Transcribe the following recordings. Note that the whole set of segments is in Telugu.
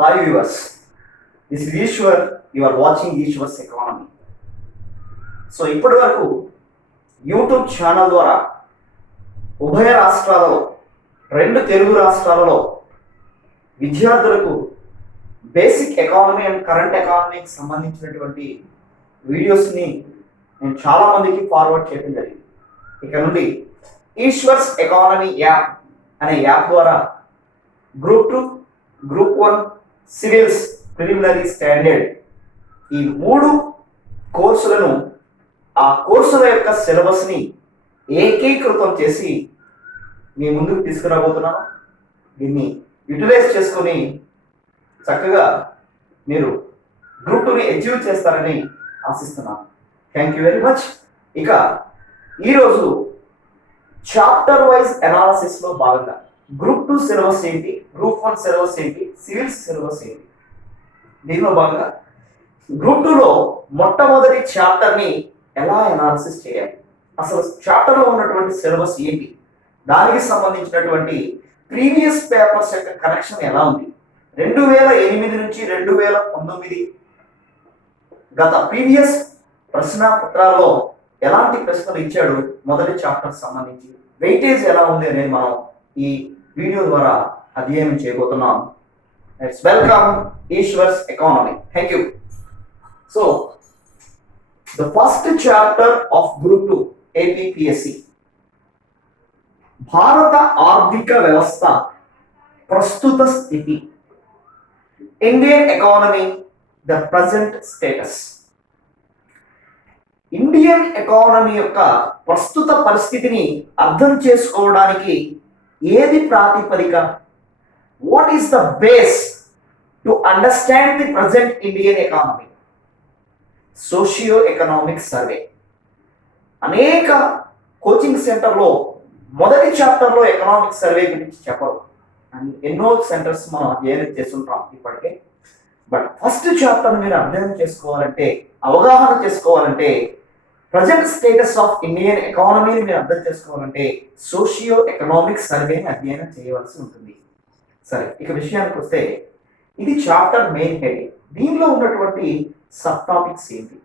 Hi viewers, this is Ishwar. You are watching Ishwar's Economy. So ఇప్పటి వరకు యూట్యూబ్ ఛానల్ ద్వారా ఉభయ రాష్ట్రాలలో 2 తెలుగు రాష్ట్రాలలో విద్యార్థులకు బేసిక్ ఎకానమీ అండ్ కరెంట్ ఎకానమీకి సంబంధించినటువంటి వీడియోస్ని నేను చాలా మందికి ఫార్వర్డ్ చేయడం జరిగింది. ఇక నుండి ఈశ్వర్స్ ఎకానమీ యాప్ అనే యాప్ ద్వారా group 2, group 1, civils preliminary standard ఈ 3 కోర్సులను ఆ కోర్సుల యొక్క సిలబస్ని ఏకీకృతం చేసి మీ ముందుకు తీసుకురాబోతున్నాను. దీన్ని యూటిలైజ్ చేసుకొని చక్కగా మీరు గ్రూప్ 2ని అచీవ్ చేస్తారని ఆశిస్తున్నాను. Thank you very much. ఇక ఈరోజు చాప్టర్ వైజ్ అనాలిసిస్లో భాగంగా గ్రూప్ 2 సిలబస్ ఏంటి, గ్రూప్ 1 సిలబస్ ఏంటి, సివిల్స్ సిలబస్ ఏంటి, దీనిలో భాగంగా గ్రూప్ 2లో మొట్టమొదటి చాప్టర్ని ఎలా అనాలిసిస్ చేయాలి, అసలు చాప్టర్లో ఉన్నటువంటి సిలబస్ ఏంటి, దానికి సంబంధించినటువంటి ప్రీవియస్ పేపర్స్ యొక్క కనెక్షన్ ఎలా ఉంది, 2008 నుంచి 2019 గత ప్రీవియస్ ప్రశ్నపత్రాల్లో ఎలాంటి ప్రశ్నలు ఇచ్చాడు, మొదటి చాప్టర్ సంబంధించి వెయిటేజ్ ఎలా ఉంది అనేది మనం ఈ వీడియో ద్వారా అధ్యయనం చేయబోతున్నాం. Let's welcome Eshwar's economy. Thank you. So the first chapter of group 2 APPSC భారత ఆర్థిక వ్యవస్థ ప్రస్తుత స్థితి, Indian economy the present status. Indian economy యొక్క ప్రస్తుత పరిస్థితిని అర్థం చేసుకోవడానికి ఏది ప్రాతిపదిక, what is the base to understand the present Indian economy? Socio economic survey. అనేక కోచింగ్ సెంటర్లో మొదటి చాప్టర్లో ఎకనామిక్ సర్వే గురించి చెప్పరు అని ఎన్నో సెంటర్స్ మనం అధ్యయనం చేస్తుంటాం ఇప్పటికే. బట్ ఫస్ట్ చాప్టర్ మీరు అధ్యయనం చేసుకోవాలంటే, అవగాహన చేసుకోవాలంటే, ప్రజెంట్ స్టేటస్ ఆఫ్ ఇండియన్ ఎకానమీని మీరు అర్థం చేసుకోవాలంటే సోషియో ఎకనామిక్ సర్వేని అధ్యయనం చేయవలసి ఉంటుంది. సరే, ఇక విషయానికి వస్తే ఇది చాప్టర్ మెయిన్ హెడింగ్. దీనిలో ఉన్నటువంటి సబ్ టాపిక్స్ ఏంటి?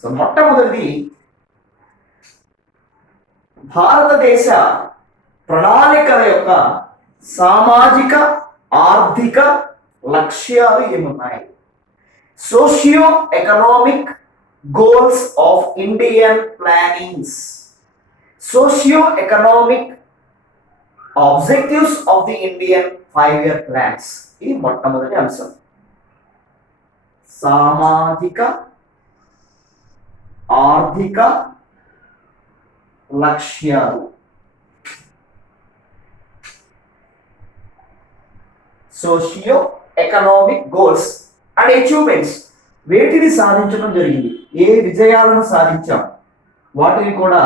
సో మొట్టమొదటిది భారతదేశ ప్రణాళికల యొక్క సామాజిక ఆర్థిక లక్ష్యాలు ఏమున్నాయి, socio economic goals of Indian plannings, socio economic objectives of the Indian 5-year plans. ఇది మొట్టమొదటి అంశం. సామాజిక ఆర్థిక లక్ష్యాలు, socio economic goals and achievements. వేటిని సాధించడం జరిగింది, ఏ విజయాలను సాధించాం, వాటిని కూడా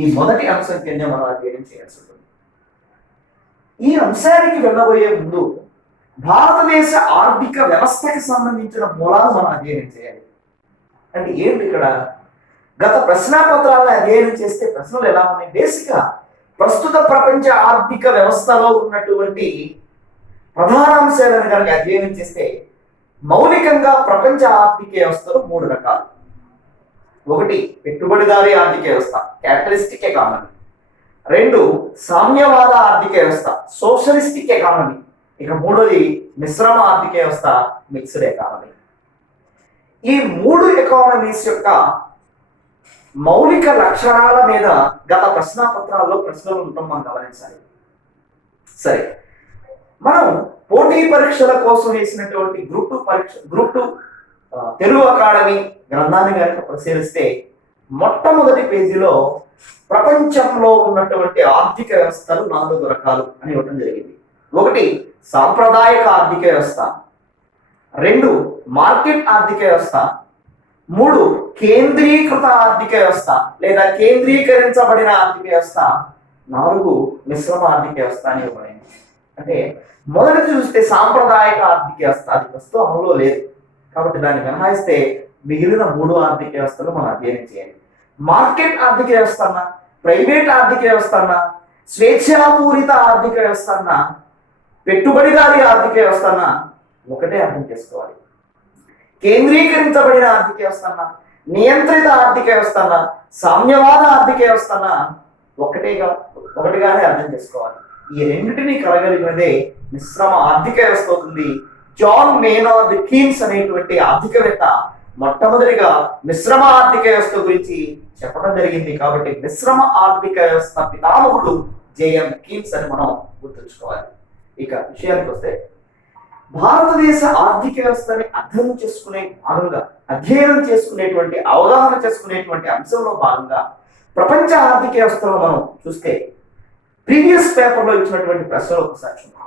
ఈ మొదటి అంశం కింద మనం అధ్యయనం చేయాల్సి ఉంటుంది. ఈ అంశానికి వెళ్ళబోయే ముందు భారతదేశ ఆర్థిక వ్యవస్థకి సంబంధించిన మూలాలు మనం అధ్యయనం చేయాలి. అంటే ఏంటి ఇక్కడ? గత ప్రశ్నాపత్రాలను అధ్యయనం చేస్తే ప్రశ్నలు ఎలా ఉన్నాయి? బేసిక్గా ప్రస్తుత ప్రపంచ ఆర్థిక వ్యవస్థలో ఉన్నటువంటి ప్రధాన అంశాలను కనుక అధ్యయనం చేస్తే మౌలికంగా ప్రపంచ ఆర్థిక వ్యవస్థలు 3 రకాలు. ఒకటి పెట్టుబడిదారీ ఆర్థిక వ్యవస్థ, క్యాపిటలిస్టిక్ ఎకానమీ. 2 సామ్యవాద ఆర్థిక వ్యవస్థ, సోషలిస్టిక్ ఎకానమీ. ఇక 3వది మిశ్రమ ఆర్థిక వ్యవస్థ, మిక్స్డ్ ఎకానమీ. ఈ 3 ఎకానమీస్ యొక్క మౌలిక లక్షణాల మీద గత ప్రశ్నాపత్రాల్లో ప్రశ్నలు ఉండటం మనం గమనించాలి. సరే, మనం పోటీ పరీక్షల కోసం వేసినటువంటి గ్రూప్ 2 తెలుగు అకాడమీ గ్రంథాన్ని కనుక పరిశీలిస్తే మొట్టమొదటి పేజీలో ప్రపంచంలో ఉన్నటువంటి ఆర్థిక వ్యవస్థలు 4 రకాలు అని ఇవ్వడం జరిగింది. 1 సాంప్రదాయక ఆర్థిక వ్యవస్థ, 2 మార్కెట్ ఆర్థిక వ్యవస్థ, 3 కేంద్రీకృత ఆర్థిక వ్యవస్థ లేదా కేంద్రీకరించబడిన ఆర్థిక వ్యవస్థ, 4 మిశ్రమ ఆర్థిక వ్యవస్థ అని ఇవ్వబడింది. అంటే మొదటి చూస్తే సాంప్రదాయక ఆర్థిక వ్యవస్థ, అది ప్రస్తుతం అమలులో లేదు కాబట్టి దాన్ని మినహాయిస్తే మిగిలిన 3 ఆర్థిక వ్యవస్థలు మనం అధ్యయనం చేయాలి. మార్కెట్ ఆర్థిక వ్యవస్థ అన్నా, ప్రైవేట్ ఆర్థిక వ్యవస్థ అన్నా, స్వేచ్ఛాపూరిత ఆర్థిక వ్యవస్థ అన్నా, పెట్టుబడిదారీ ఆర్థిక వ్యవస్థ అన్నా ఒకటే అర్థం చేసుకోవాలి. కేంద్రీకరించబడిన ఆర్థిక వ్యవస్థ అన్నా, నియంత్రిత ఆర్థిక వ్యవస్థ అన్నా, సామ్యవాద ఆర్థిక వ్యవస్థ అన్నా ఒకటిగానే అర్థం చేసుకోవాలి. ఈ రెండింటినీ కలగలిగినదే మిశ్రమ ఆర్థిక వ్యవస్థ అవుతుంది. జాన్ మేనార్డ్ కీన్స్ అనేటువంటి ఆర్థికవేత్త మొట్టమొదటిగా మిశ్రమ ఆర్థిక వ్యవస్థ గురించి చెప్పడం జరిగింది. కాబట్టి మిశ్రమ ఆర్థిక వ్యవస్థ పితామహుడు జేఎం కీన్స్ అని మనం గుర్తుంచుకోవాలి. ఇక విషయానికి వస్తే, భారతదేశ ఆర్థిక వ్యవస్థని అధ్యయనం చేసుకునేటువంటి అవగాహన చేసుకునేటువంటి అంశంలో భాగంగా ప్రపంచ ఆర్థిక వ్యవస్థలో మనం చూస్తే ప్రీవియస్ పేపర్లో ఇచ్చినటువంటి ప్రశ్నలు ఒకసారి చూద్దాం.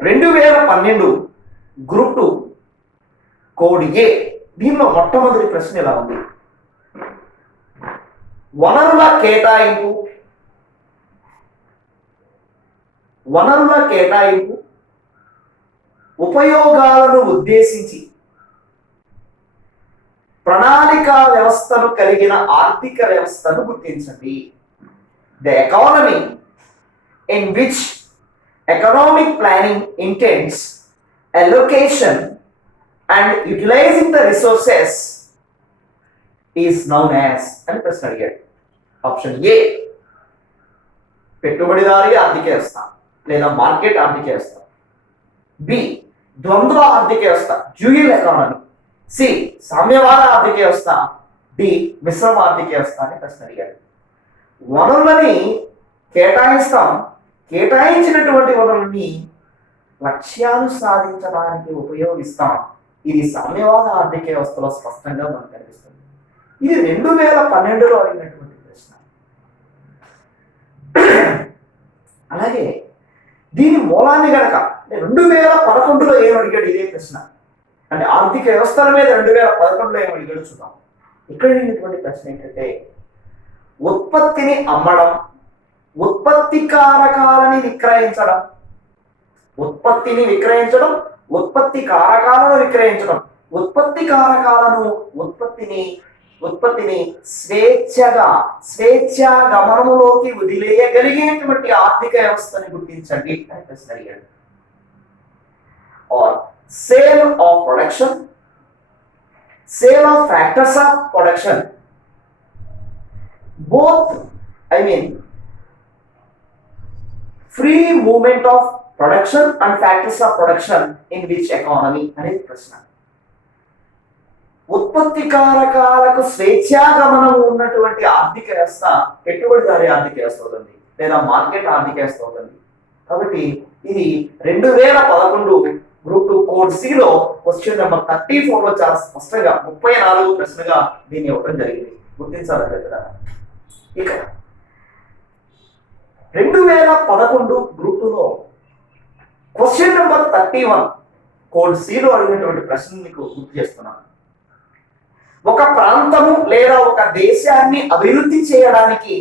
2012 గ్రూప్ 2 కోడ్ ఏ, దీనిలో మొట్టమొదటి ప్రశ్న ఎలా ఉంది? వనరుల కేటాయింపు ఉపయోగాలను ఉద్దేశించి ప్రణాళికా వ్యవస్థను కలిగిన ఆర్థిక వ్యవస్థను గుర్తించండి. The economy in which economic planning intends allocation and utilizing the resources is known as అని ప్రశ్న అడిగాడు. ఆప్షన్ ఏ పెట్టుబడిదారీ ఆర్థిక వ్యవస్థ లేదా మార్కెట్ ఆర్థిక వ్యవస్థ, బి ద్వంద్వ ఆర్థిక వ్యవస్థ డ్యూయల్ ఎకానమీ, సి సామ్యవాద ఆర్థిక వ్యవస్థ, డి మిశ్రమ ఆర్థిక వ్యవస్థ అని ప్రశ్న అడిగాడు. వనరులని కేటాయించినటువంటి వనరుల్ని లక్ష్యాలు సాధించడానికి ఉపయోగిస్తాం. ఇది సామ్యవాద ఆర్థిక వ్యవస్థలో స్పష్టంగా మనకు కనిపిస్తుంది. ఇది 2012లో అడిగినటువంటి ప్రశ్న. అలాగే దీని మూలాన్ని గనక 2011లో ఏం అడిగాడు ఇదే ప్రశ్న, అంటే ఆర్థిక వ్యవస్థల మీద 2011లో ఏం అడిగాడు చూద్దాం. ఇక్కడ అడిగినటువంటి ప్రశ్న ఏంటంటే, ఉత్పత్తిని అమ్మడం, ఉత్పత్తి కారకాలని విక్రయించడం, ఉత్పత్తి కారకాలను ఉత్పత్తిని స్వేచ్ఛా గమనంలోకి వదిలేయగలిగేటువంటి ఆర్థిక వ్యవస్థని గుర్తించండి అని ప్రశ్న అడిగాడు. Are sale of production, sale of factors of production, free movement of production and factors of production in which economy అనేది ప్రశ్న. ఉత్పత్తి కారకాలకు స్వేచ్ఛాగమనం ఉన్నటువంటి ఆర్థిక వ్యవస్థ పెట్టుబడిదారీ ఆర్థిక వ్యవస్థ అవుతుంది లేదా మార్కెట్ ఆర్థిక వ్యవస్థ అవుతుంది. కాబట్టి ఇది 2011 గ్రూప్ 2 కోడ్ సిలో క్వశ్చన్ నెంబర్ 34లో చాలా స్పష్టంగా 34 ప్రశ్నగా దీన్ని ఇవ్వడం జరిగింది. గుర్తించాలంటే కదా. ఇక 2011 గ్రూప్ 2లో క్వశ్చన్ నెంబర్ 31 కోడ్ సిలో అడిగినటువంటి ప్రశ్న మీకు గుర్తు చేస్తున్నాను. ఒక ప్రాంతము లేదా ఒక దేశాన్ని అభివృద్ధి చేయడానికి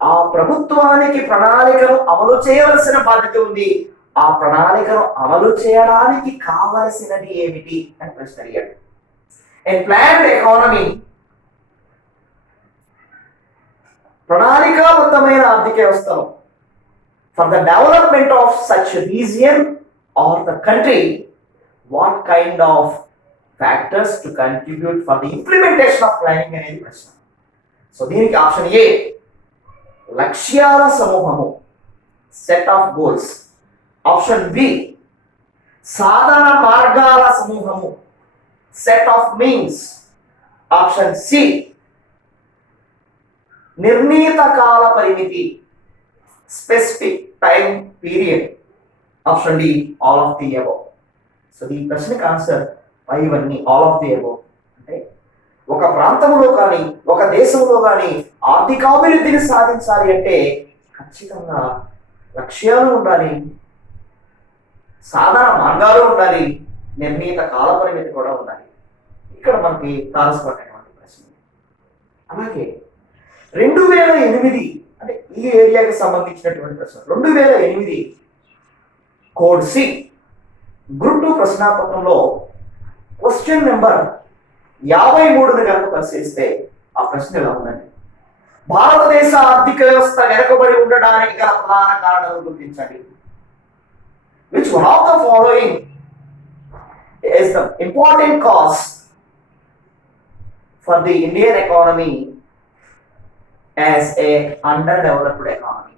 ఆ ప్రభుత్వానికి ప్రణాళికను అమలు చేయవలసిన బాధ్యత ఉంది. ఆ ప్రణాళికను అమలు చేయడానికి కావలసినది ఏమిటి అని ప్రశ్న అడిగాడు. అండ్ ప్లాన్డ్ ఎకానమీ, ప్రణాళికాబద్ధమైన ఆర్థిక వ్యవస్థను for the development of such region or the country, what kind of factors to contribute for the implementation of planning అనేది ప్రశ్న. సో దీనికి ఆప్షన్ ఏ లక్ష్యాల సమూహము, set of goals. Option B సాధన మార్గాల సమూహము, set of means. Option C నిర్ణీత కాల పరిమితి, specific time period. Option D all of the above. So ఈ ప్రశ్నకి ఆన్సర్ ఇవన్నీ ఆల్ ఆఫ్ ది అబౌవ్. అంటే ఒక ప్రాంతంలో కానీ ఒక దేశంలో కానీ ఆర్థికాభివృద్ధిని సాధించాలి అంటే ఖచ్చితంగా లక్ష్యాలు ఉండాలి, సాధన మార్గాలు ఉండాలి, నిర్ణీత కాల పరిమితి కూడా ఉండాలి. ఇక్కడ మనకి తారసపడినటువంటి ప్రశ్న. అలాగే 2008 అంటే ఈ ఏరియాకి సంబంధించినటువంటి ప్రశ్న. 2008 కోడ్ సి గ్రూప్ 2 ప్రశ్నాపత్రంలో క్వశ్చన్ నెంబర్ 53ని కనుక పరిశీలిస్తే ఆ ప్రశ్న ఎలా ఉందండి? భారతదేశ ఆర్థిక వ్యవస్థ వెనుకబడి ఉండడానికి గల ప్రధాన కారణాలను గుర్తించండి. Which one of the following is the important cause for the Indian economy as a underdeveloped economy.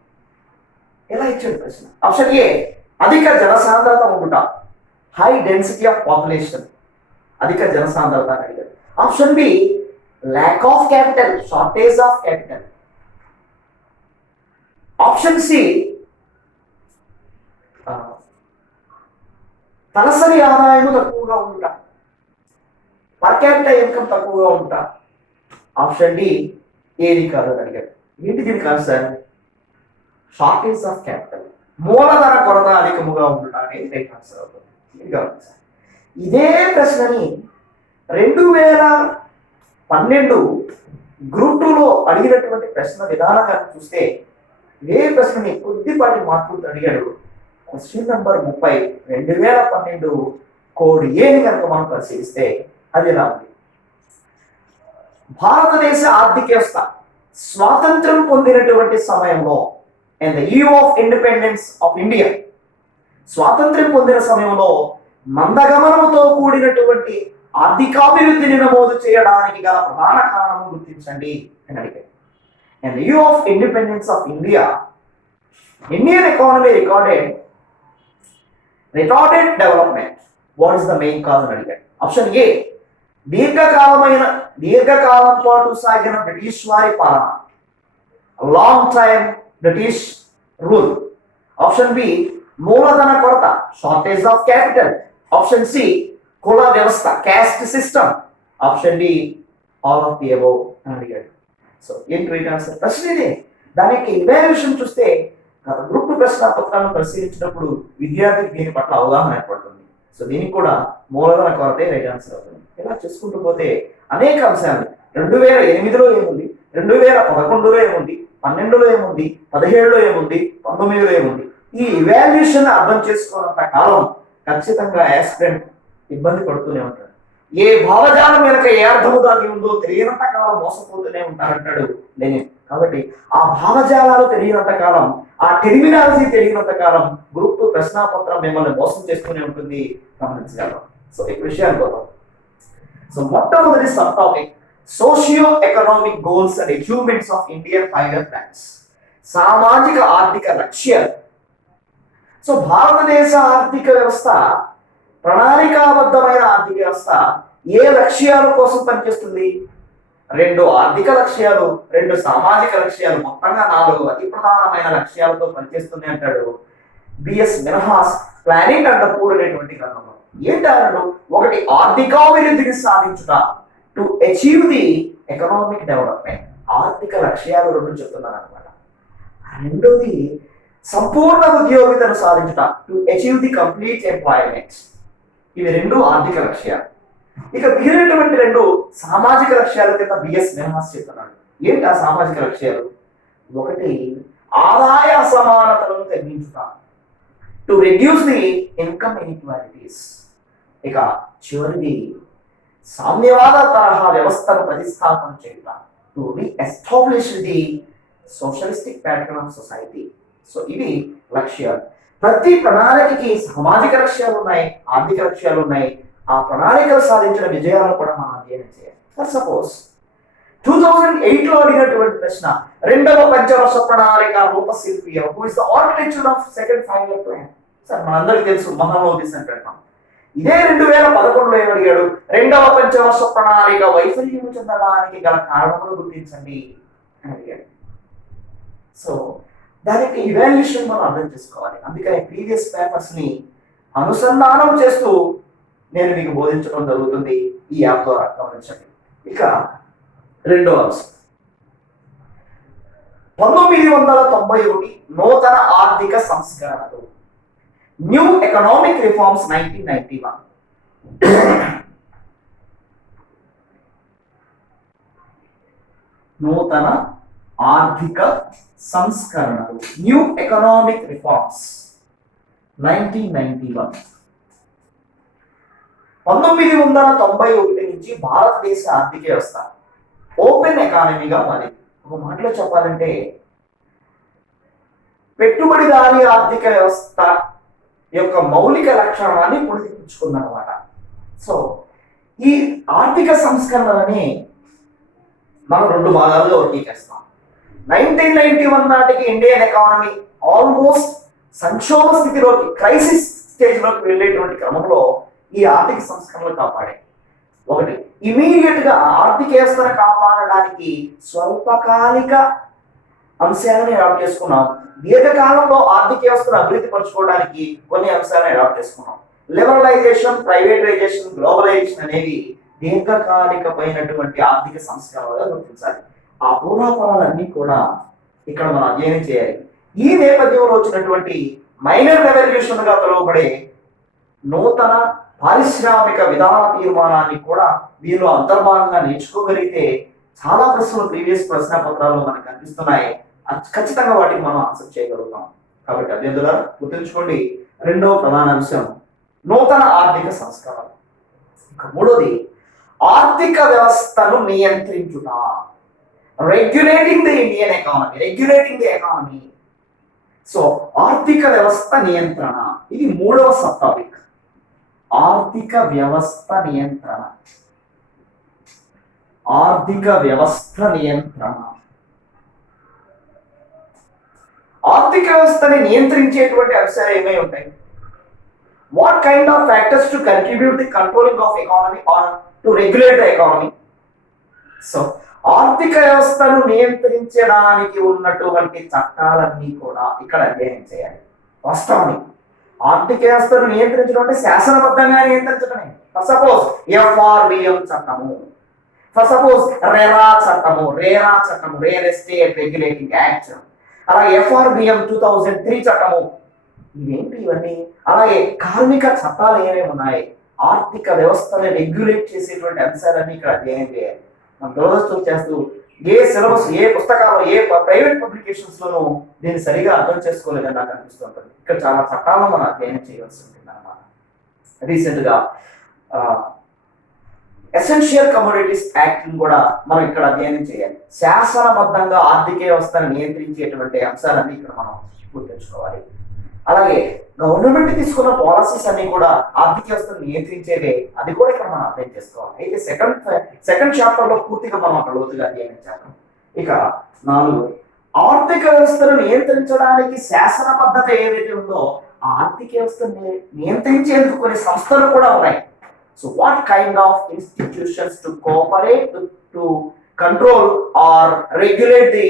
ఎలా ఇచ్చాడు ప్రశ్న? ఆప్షన్ ఏ అధిక జనసాంద్రత ఉండుట, హై డెన్సిటీ ఆఫ్ పాపులేషన్, అధిక జనసాంద్రత అని అడిగాడు. Option B lack of capital, shortage of capital. Option C తలసరి ఆదాయం తక్కువగా ఉండుట, పర్ క్యాపిటల్ ఇన్కమ్ తక్కువగా ఉండుట. ఆప్షన్ డి ఏది కాదు అని అడిగాడు. ఏంటి దీనికి ఆన్సర్? షార్టేజ్ ఆఫ్ క్యాపిటల్, మూలధన కొరత అధికముగా ఉండుట అనేది రైట్ ఆన్సర్ అవుతుంది. ఇదే ప్రశ్నని 2012 గ్రూప్ 2లో అడిగినటువంటి ప్రశ్న విధానంగా చూస్తే ఇదే ప్రశ్నని కొద్దిపాటి మార్పులతో అడిగాడు. క్వశ్చన్ నెంబర్ 30 2012 కోడ్ ఏని కనుక మనం పరిశీలిస్తే అది ఎలా ఉంది? భారతదేశ ఆర్థిక వ్యవస్థ స్వాతంత్రం పొందినటువంటి సమయంలో and the year of independence of India, స్వాతంత్ర్యం పొందిన సమయంలో మందగమనముతో కూడినటువంటి ఆర్థికాభివృద్ధిని నమోదు చేయడానికి గల ప్రధాన కారణము గుర్తించండి అని అడిగారు. And the year of independence of India, Indian economy recorded development. What is the main cause అని అడిగాడు. ఆప్షన్ ఏ దీర్ఘకాలం పాటు సాగిన బ్రిటిష్ వారి పాలన, long time British rule. Option B మూలధన కొరత, shortage of capital. Option C కుల వ్యవస్థ, caste system. Option D all of the above అని అడిగాడు. సో ఏంటి రైట్ ఆన్సర్? ప్రశ్న ఇదే. దానికి ఇవాల్యుయేషన్ చూస్తే గ్రూప్ 2 ప్రశ్న పత్రాలను పరిశీలించినప్పుడు విద్యార్థికి దీని పట్ల అవగాహన ఏర్పడుతుంది. సో దీనికి కూడా మూలధన కొరతే రైట్ ఆన్సర్ అవుతుంది. ఇలా చూసుకుంటూ పోతే అనేక అంశాలు 2008లో ఏముంది, 2011లో ఏముంది, 12లో ఏముంది, 17లో ఏముంది, 19లో ఏముంది, ఈ ఇవాల్యుయేషన్ అర్థం చేసుకోనంత కాలం ఖచ్చితంగా యాస్పిరెంట్ ఇబ్బంది పడుతూనే ఉంటాడు. ఏ భావజాలం వెనక ఏ అర్థము దాగి ఉందో తెలియనంత కాలం మోసపోతూనే ఉంటారంటాడు లెనిన్. కాబట్టి ఆ భావజాలాలు తెలియనంత కాలం, ఆ టెర్మినాలజీ తెలియనంత కాలం గ్రూప్ 2 ప్రశ్నాపత్రం మిమ్మల్ని మోసం చేస్తూనే ఉంటుంది, గమనించగలం. సో ఈ విషయానికి వద్దాం. సో మొట్టమొదటి sub topic socio economic goals and achievements of Indian 5-year plans, సామాజిక ఆర్థిక లక్ష్యాలు. సో భారతదేశ ఆర్థిక వ్యవస్థ, ప్రణాళికాబద్ధమైన ఆర్థిక వ్యవస్థ ఏ లక్ష్యాల కోసం పనిచేస్తుంది? 2 ఆర్థిక లక్ష్యాలు, 2 సామాజిక లక్ష్యాలు, మొత్తంగా 4 అతి ప్రధానమైన లక్ష్యాలతో పనిచేస్తుంది అంటాడు BS Minhas planning and poor అనేటువంటి గ్రంథంలో. ఏంటాడు? ఒకటి ఆర్థికాభివృద్ధిని సాధించుట, to achieve the economic development. ఆర్థిక లక్ష్యాలు 2 చెప్తున్నారు అనమాట. రెండోది సంపూర్ణ ఉద్యోగితను సాధించుట, to achieve the complete employment. ఇవి 2 ఆర్థిక లక్ష్యాలు. ఇక మిగిలినటువంటి 2 సామాజిక లక్ష్యాల కింద బిఎస్ మినహాస్ చెప్తున్నాడు. ఏంటి ఆ సామాజిక లక్ష్యాలు? ఒకటి ఆదాయ అసమానతలను తగ్గించుట, to reduce the income inequalities. ఇక చివరిది సామ్యవాద తరహా వ్యవస్థను ప్రతిస్థాపన చేయుట, to reestablish the socialistic pattern of society. So ఇవి లక్ష్యాలు. ప్రతి ప్రణాళికకి సామాజిక లక్ష్యాలు ఉన్నాయి, ఆర్థిక లక్ష్యాలు ఉన్నాయి. ఆ ప్రణాళికలు సాధించిన విజయాలను కూడా మనం అధ్యయనం చేయాలి. ఫర్ సపోజ్ 2008లో అడిగినటువంటి ప్రశ్న, 2వ పంచవర్ష ప్రణాళిక రూపశిల్పి who is the architecture of second 5-year plan. Sir మనందరికీ తెలుసు మహామోదీస్ అని పెడతాం. ఇదే 2011లో ఏం అడిగాడు? 2వ పంచవర్ష ప్రణాళిక వైఫల్యం చెందడానికి గల కారణములు గుర్తించండి అని అడిగాడు. సో దానికి ఇవాల్యుయేషన్ మనం అర్థం చేసుకోవాలి. అందుకని ప్రీవియస్ పేపర్స్ ని అనుసంధానం చేస్తూ నేను మీకు బోధించడం జరుగుతుంది ఈ యాప్ ద్వారా, గమనించండి. ఇక రెండో అంశం 1991 నూతన ఆర్థిక సంస్కరణలు, న్యూ ఎకనామిక్ రిఫార్మ్స్ 1991. నూతన ఆర్థిక సంస్కరణలు, న్యూ ఎకనామిక్ రిఫార్మ్స్ 1991. 1991 నుంచి భారతదేశ ఆర్థిక వ్యవస్థ ఓపెన్ ఎకానమీగా మారింది. ఒక మాటలో చెప్పాలంటే పెట్టుబడిదారీ ఆర్థిక వ్యవస్థ యొక్క మౌలిక లక్షణాన్ని పుణికిపుచ్చుకుందన్నమాట. సో ఈ ఆర్థిక సంస్కరణలని మనం రెండు భాగాల్లో వర్గీకరిస్తాం. 1991 నాటికి ఇండియన్ ఎకానమీ ఆల్మోస్ట్ సంక్షోభ స్థితిలోకి, క్రైసిస్ స్టేజ్లోకి వెళ్ళేటువంటి క్రమంలో ఈ ఆర్థిక సంస్కరణలు కాపాడాయి. ఒకటి, ఇమీడియట్ గా ఆర్థిక వ్యవస్థను కాపాడడానికి స్వల్పకాలిక అంశాలను అడాప్ట్ చేసుకున్నాం. దీర్ఘకాలంలో ఆర్థిక వ్యవస్థను అభివృద్ధి పరచుకోవడానికి కొన్ని అంశాలను అడాప్ట్ చేసుకున్నాం. లిబరలైజేషన్, ప్రైవేటైజేషన్, గ్లోబలైజేషన్ అనేవి దీర్ఘకాలికమైనటువంటి ఆర్థిక సంస్కరణలుగా గుర్తించాలి. ఆ పూర్వాపరాలన్నీ కూడా ఇక్కడ మనం అధ్యయనం చేయాలి. ఈ నేపథ్యంలో వచ్చినటువంటి మైనర్ రెవల్యూషన్ గా పిలువబడే నూతన పారిశ్రామిక విధాన తీర్మానాన్ని కూడా దీనిలో అంతర్భాగంగా నేర్చుకోగలిగితే చాలా ప్రశ్నలు ప్రీవియస్ ప్రశ్న పత్రాలు మనకు కనిపిస్తున్నాయి. ఖచ్చితంగా వాటికి మనం ఆన్సర్ చేయగలుగుతాం. కాబట్టి అభ్యర్థులారా గుర్తుంచుకోండి, రెండవ ప్రధాన అంశం నూతన ఆర్థిక సంస్కరణ. మూడోది ఆర్థిక వ్యవస్థను నియంత్రించుట, regulating the Indian economy, regulating the economy. So ఆర్థిక వ్యవస్థ నియంత్రణ, ఇది మూడవ సబ్ టాపిక్. ఆర్థిక వ్యవస్థ నియంత్రణ, ఆర్థిక వ్యవస్థ నియంత్రణ. ఆర్థిక వ్యవస్థని నియంత్రించేటువంటి అంశాలు ఏమై ఉంటాయి? What kind of factors to contribute the controlling of economy are to regulate the economy. So ఆర్థిక వ్యవస్థను నియంత్రించడానికి ఉన్నటువంటి చట్టాలన్నీ కూడా ఇక్కడ అధ్యయనం చేయాలి. వాస్తవానికి ఆర్థిక వ్యవస్థను నియంత్రించడం అంటే శాసనబద్ధంగా నియంత్రించడమే. ఫర్ సపోజ్ ఎఫ్ఆర్బిఎం చట్టము, ఫర్ సపోజ్ రెరా చట్టము, రియల్ ఎస్టేట్ రెగ్యులేటింగ్ యాక్ట్, అలాగే ఎఫ్ఆర్బిఎం 2003 చట్టము. ఇవేంటి ఇవన్నీ? అలాగే కార్మిక చట్టాలు ఏమేమి ఉన్నాయి? ఆర్థిక వ్యవస్థని రెగ్యులేట్ చేసేటువంటి అంశాలన్నీ ఇక్కడ అధ్యయనం చేయాలి. మనం దురదృష్టం చేస్తూ ఏ సిలబస్, ఏ పుస్తకాలు, ఏ ప్రైవేట్ పబ్లికేషన్స్ లోనూ దీన్ని సరిగా అర్థం చేసుకోలేదని నాకు అనిపిస్తుంటుంది. ఇక్కడ చాలా చట్టాలను మనం అధ్యయనం చేయవలసి ఉంటుంది అన్నమాట. రీసెంట్ గా ఎసెన్షియల్ కమోడిటీస్ యాక్ట్ కూడా మనం ఇక్కడ అధ్యయనం చేయాలి. శాసనబద్ధంగా ఆర్థిక వ్యవస్థను నియంత్రించేటువంటి అంశాలన్నీ ఇక్కడ మనం గుర్తుంచుకోవాలి. అలాగే గవర్నమెంట్ తీసుకున్న పాలసీస్ అన్ని కూడా ఆర్థిక వ్యవస్థను నియంత్రించేవే, అది కూడా ఇక్కడ మనం అర్థం చేసుకోవాలి. అయితే సెకండ్ చాప్టర్ లో పూర్తిగా మనం అక్కడ లోతుగా అధ్యయనం చేద్దాం. ఇక 4, ఆర్థిక వ్యవస్థను నియంత్రించడానికి శాసన పద్ధతి ఏదైతే ఉందో ఆ ఆర్థిక వ్యవస్థను నియంత్రించేందుకు కొన్ని సంస్థలు కూడా ఉన్నాయి. So what kind of institutions to cooperate to control or regulate the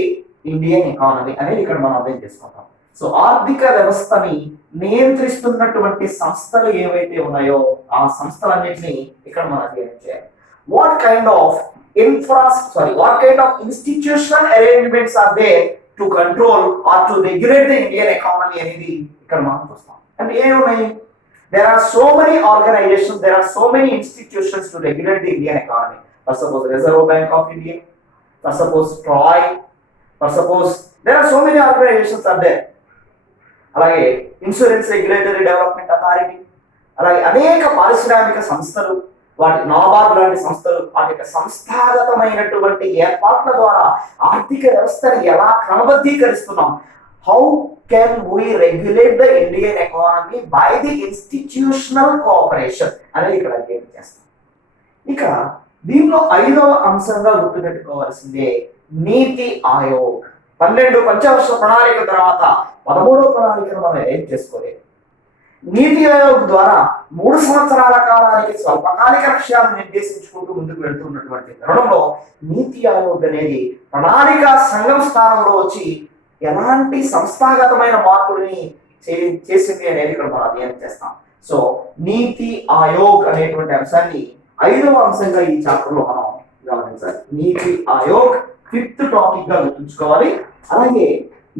Indian economy అనేది ఇక్కడ మనం అర్థం చేసుకుంటాం. సో ఆర్థిక వ్యవస్థని నియంత్రిస్తున్నటువంటి సంస్థలు ఏవైతే ఉన్నాయో ఆ సంస్థలన్నింటినీ ఇక్కడ మనం అధ్యయనం చేయాలి. What kind of institutional arrangements are there to control or to regulate the Indian economy అనేది ఇక్కడ మనం చూస్తాం. అంటే ఏమున్నాయి? There are so many organizations, there are so many institutions to regulate the Indian economy. For suppose Reserve Bank of India, for suppose TROI, for suppose there are so many organizations are there. అలాగే ఇన్సూరెన్స్ రెగ్యులేటరీ డెవలప్మెంట్ అథారిటీ, అలాగే అనేక పారిశ్రామిక సంస్థలు, వాటి నాబార్డ్ లాంటి సంస్థలు, వాటి యొక్క సంస్థాగతమైనటువంటి ఏర్పాట్ల ద్వారా ఆర్థిక వ్యవస్థను ఎలా క్రమబద్ధీకరిస్తున్నాం? How can we regulate the Indian economy by the institutional cooperation అనేది ఇక్కడ అధ్యయనం చేస్తాం. ఇక దీనిలో 5వ అంశంగా గుర్తుపెట్టుకోవాల్సిందే నీతి ఆయోగ్. 12 పంచవర్ష ప్రణాళిక తర్వాత 13వ ప్రణాళికను మనం ఏం చేసుకోలేదు. నీతి ఆయోగ్ ద్వారా 3 సంవత్సరాల కాలానికి స్వల్పకాలిక లక్ష్యాలను నిర్దేశించుకుంటూ ముందుకు వెళ్తున్నటువంటి తరుణంలో నీతి ఆయోగ్ అనేది ప్రణాళిక సంఘం స్థానంలో వచ్చి ఎలాంటి సంస్థాగతమైన మార్పులని చేసింది అనేది ఇక్కడ మనం అధ్యయనం చేస్తాం. సో నీతి ఆయోగ్ అనేటువంటి అంశాన్ని 5వ అంశంగా ఈ చాప్టర్ లో మనం గమనించాలి. నీతి ఆయోగ్ 5th టాపిక్ గా గుర్తుంచుకోవాలి. అలాగే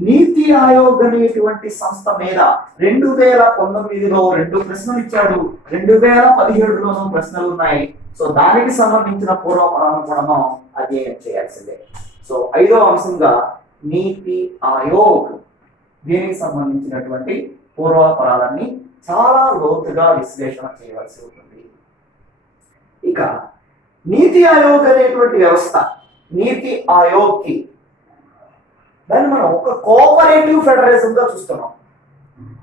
నీతి ఆయోగ్ అనేటువంటి సంస్థ మీద 2019లో 2 ప్రశ్నలు ఇచ్చాడు, 2017లోనూ ప్రశ్నలు ఉన్నాయి. సో దానికి సంబంధించిన పూర్వపరాలను కూడా మనం అధ్యయనం చేయాల్సిందే. సో 5వ అంశంగా నీతి ఆయోగ్, దీనికి సంబంధించినటువంటి పూర్వాపరాలన్నీ చాలా లోతుగా విశ్లేషణ చేయవలసి ఉంటుంది. ఇక నీతి ఆయోగ్ అనేటువంటి వ్యవస్థ, నీతి ఆయోగ్ కి దాన్ని మనం ఒక కోఆపరేటివ్ ఫెడరలిజం గా చూస్తున్నాం.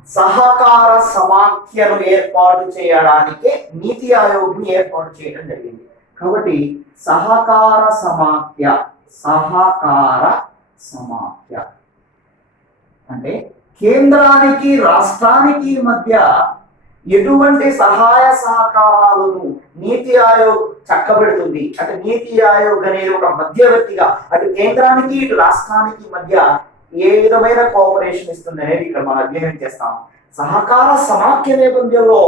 సహకార సమాఖ్యను ఏర్పాటు చేయడానికే నీతి ఆయోగ్ని ఏర్పాటు చేయడం జరిగింది. కాబట్టి సహకార సమాఖ్య అంటే కేంద్రానికి రాష్ట్రానికి మధ్య ఎటువంటి సహాయ సహకారాలను నీతి ఆయోగ్ చక్కబెడుతుంది. అంటే నీతి ఆయోగ్ అనేది ఒక మధ్యవర్తిగా అటు కేంద్రానికి ఇటు రాష్ట్రానికి మధ్య ఏ విధమైన కోఆపరేషన్ ఇస్తుంది అనేది ఇక్కడ మనం అధ్యయనం చేస్తాం. సహకార సమాఖ్య నేపథ్యంలో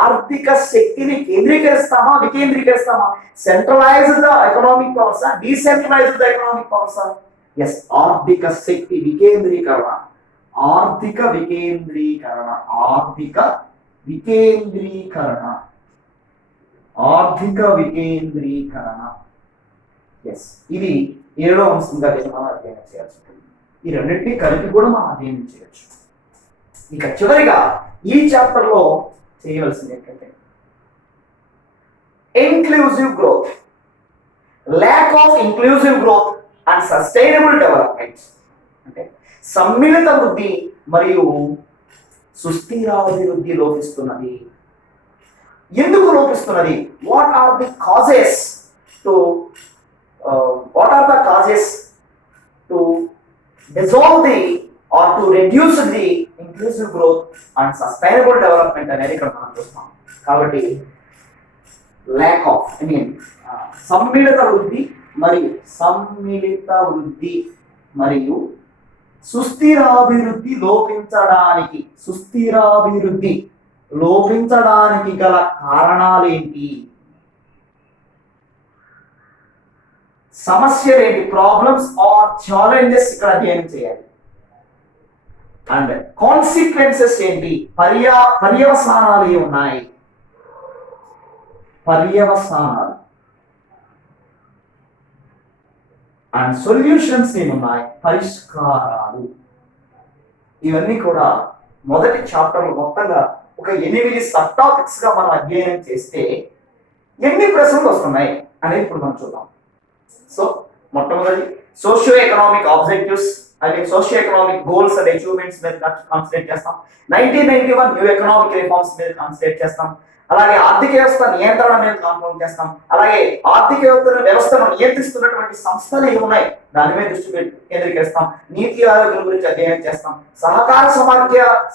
ఆర్థిక శక్తిని కేంద్రీకరిస్తామా వికేంద్రీకరిస్తామా? సెంట్రలైజ్డ్ ఎకనామిక్ పవర్సా డీసెంట్రలైజ్డ్ ఎకనామిక్ పవర్సా? ఎస్, ఆర్థిక శక్తి వికేంద్రీకరణ. ఎస్, ఇది 7వ అంశంగా మనం అధ్యయనం చేయాల్సి ఉంటుంది. ఈ రెండింటినీ కలిపి కూడా మనం అధ్యయనం చేయొచ్చు. ఇక చివరిగా ఈ చాప్టర్ లో చేయవలసింది ఏంటంటే inclusive growth, lack of inclusive growth and sustainable development. అంటే సమ్మిళిత వృద్ధి మరియు సుస్థిరాభివృద్ధి లోపిస్తున్నది. ఎందుకు లోపిస్తున్నది? What are the causes to dissolve the or to reduce the inclusive growth and sustainable development అనేది ఇక్కడ మనం చూస్తాం. కాబట్టి lack of సమ్మిళిత వృద్ధి మరియు సుస్థిరాభివృద్ధి లోపించడానికి గల కారణాలు ఏంటి, సమస్యలు ఏంటి, ప్రాబ్లమ్స్ ఆర్ ఛాలెంజెస్ ఇక్కడ అధ్యయనం చేయాలి. అండ్ కాన్సిక్వెన్సెస్ ఏంటి, పర్యవసానాలు ఏమున్నాయి, అండ్ సొల్యూషన్స్ ఏమున్నాయి, పరిష్కారాలు. ఇవన్నీ కూడా మొదటి చాప్టర్ మొత్తంగా ఒక 8 సబ్ టాపిక్స్ గా మనం అధ్యయనం చేస్తే ఎన్ని ప్రశ్నలు వస్తున్నాయి అనేది ఇప్పుడు మనం చూద్దాం. సో మొట్టమొదటి socio economic objectives, socio economic goals and achievements మీద కాన్సన్ట్రేట్ చేస్తాం. 1991 న్యూ ఎకనామిక్ రిఫార్మ్స్ మీద కాన్సన్ట్రేట్ చేస్తాం. అలాగే ఆర్థిక వ్యవస్థ నియంత్రణ మీద కాన్సన్ట్రేట్ చేస్తాం. అలాగే ఆర్థిక వ్యవస్థను నియంత్రిస్తున్నటువంటి సంస్థలు ఏమున్నాయి దాని మీద దృష్టి కేంద్రీకరిస్తాం. నీతి ఆయోగ్ గురించి అధ్యయనం చేస్తాం. సహకార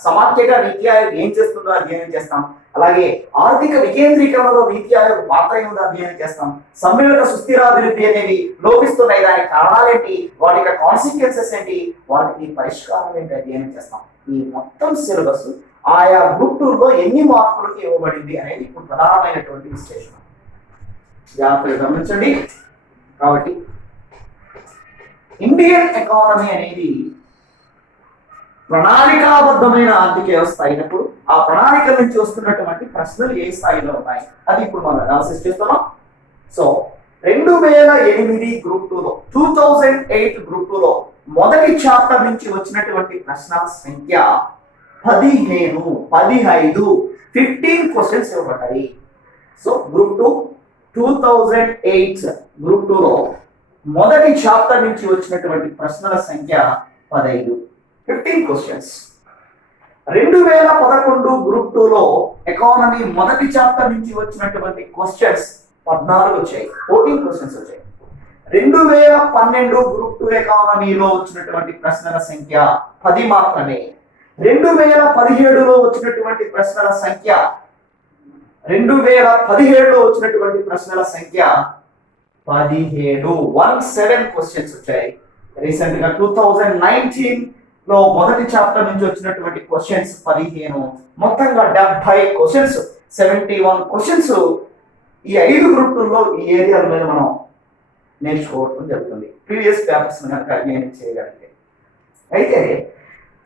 సమాఖ్యగా నీతి ఆయోగ్ ఏం చేస్తుందో అధ్యయనం చేస్తాం. అలాగే ఆర్థిక వికేంద్రీకరణలో నీతి ఆయోగ్ పాత్ర ఏమిటో అధ్యయనం చేస్తాం. సమ్మిళిత సుస్థిరాభివృద్ధి అనేవి లోపిస్తున్నాయి, దానికి కారణాలేంటి, వాటికి కాన్సిక్వెన్సెస్ ఏంటి, వాటికి పరిష్కారం ఏంటి అధ్యయనం చేస్తాం. ఈ మొత్తం సిలబస్ ఆయా గ్రూప్ 2లో ఎన్ని మార్కులకు ఇవ్వబడింది అనేది ఇప్పుడు ప్రధానమైనటువంటి విశ్లేషణ. జాగ్రత్తగా గమనించండి. కాబట్టి ఇండియన్ ఎకానమీ అనేది ప్రణాళికాబద్ధమైన ఆర్థిక వ్యవస్థ అయినప్పుడు ఆ ప్రణాళిక నుంచి వస్తున్నటువంటి ప్రశ్నలు ఏ స్థాయిలో ఉన్నాయి అది ఇప్పుడు మనం అనాలిసిస్ చేస్తున్నాం. సో 2008 గ్రూప్ 2లో 2008 గ్రూప్ 2లో మొదటి చాప్టర్ నుంచి వచ్చినటువంటి ప్రశ్నల సంఖ్య 15 క్వశ్చన్స్ ఇవ్వబడ్డాయి. సో గ్రూప్ 2 2008 గ్రూప్ 2లో మొదటి చాప్టర్ నుంచి వచ్చినటువంటి ప్రశ్నల సంఖ్య 15 క్వశ్చన్స్. 2011 గ్రూప్ 2లో ఎకానమీ మొదటి చాప్టర్ నుంచి వచ్చినటువంటి క్వశ్చన్స్ 14 వచ్చాయి, 14 క్వశ్చన్స్ వచ్చాయి. 2012 గ్రూప్ 2 ఎకానమీలో వచ్చినటువంటి ప్రశ్నల సంఖ్య 10 మాత్రమే. 2017లో వచ్చినటువంటి ప్రశ్నల సంఖ్య 17 క్వశ్చన్స్ వచ్చాయి. రీసెంట్ గా 2019 లో మొదటి చాప్టర్ నుంచి వచ్చినటువంటి క్వశ్చన్స్ 15, మొత్తంగా 70 క్వశ్చన్స్, 71 క్వశ్చన్స్ ఈ 5 గ్రూపుల్లో ఈ ఏరియాల మీద మనం నేర్చుకోవడం జరుగుతుంది ప్రీవియస్ పేపర్స్ కనుక అధ్యయనం చేయగలిగితే. అయితే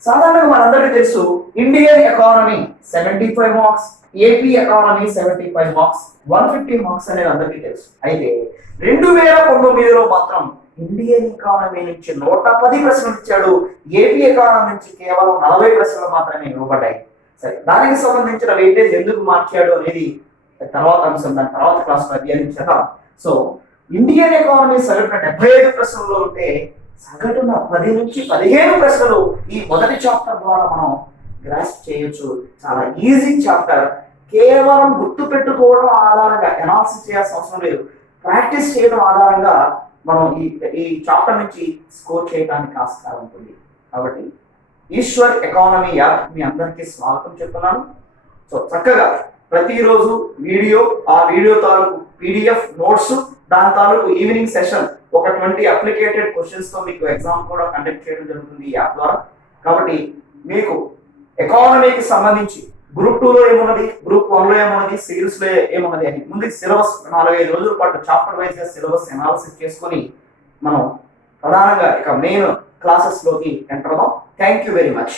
సాధారణంగా మనందరికీ తెలుసు Indian economy 75 marks, AP economy 75 marks, 150 marks అనేది అందరికీ తెలుసు. అయితే 2019లో మాత్రం ఇండియన్ ఎకానమీ నుంచి 110 ప్రశ్నలు ఇచ్చాడు, ఏపీ ఎకానమీ నుంచి కేవలం 40 ప్రశ్నలు మాత్రమే ఇవ్వబడ్డాయి. సరే, దానికి సంబంధించిన వెయిటేజ్ ఎందుకు మార్చాడు అనేది తర్వాత అంశం, దాని తర్వాత క్లాస్ అధ్యయనం చేద్దాం. సో ఇండియన్ ఎకానమీ సగటున 75 ప్రశ్నలు ఉంటే సగటున 10 నుంచి 15 ప్రశ్నలు ఈ మొదటి చాప్టర్ ద్వారా మనం గ్రాస్ప్ చేయొచ్చు. చాలా ఈజీ చాప్టర్. కేవలం గుర్తు పెట్టుకోవడం ఆధారంగా అనాలిసిస్ చేయాల్సిన అవసరం లేదు. ప్రాక్టీస్ చేయడం ఆధారంగా మనం ఈ చాప్టర్ నుంచి స్కోర్ చేయడానికి ఆస్కారం ఉంటుంది. కాబట్టి ఈశ్వర్ ఎకానమీ యాప్ మీ అందరికీ స్వాగతం చెప్తున్నాను. సో చక్కగా ప్రతిరోజు వీడియో, ఆ వీడియో తాలూకు PDF నోట్స్, దాని తాలూకు ఈవినింగ్ సెషన్ ఒక 20 అప్లికేటెడ్ క్వశ్చన్స్ తో మీకు ఎగ్జామ్ కూడా కండక్ట్ చేయడం జరుగుతుంది ఈ యాప్ ద్వారా. కాబట్టి మీకు ఎకానమీకి సంబంధించి గ్రూప్ 2లో ఏమున్నది, గ్రూప్ 1లో ఏమున్నది, సివిల్స్ లో ఏమున్నది అని ముందు సిలబస్ 4-5 రోజుల పాటు చాప్టర్ వైజ్ గా సిలబస్ అనాలిసిస్ చేసుకొని మనం ప్రధానంగా ఇక మెయిన్ క్లాసెస్ లోకి ఎంటర్ అవుదాం. Thank you very much.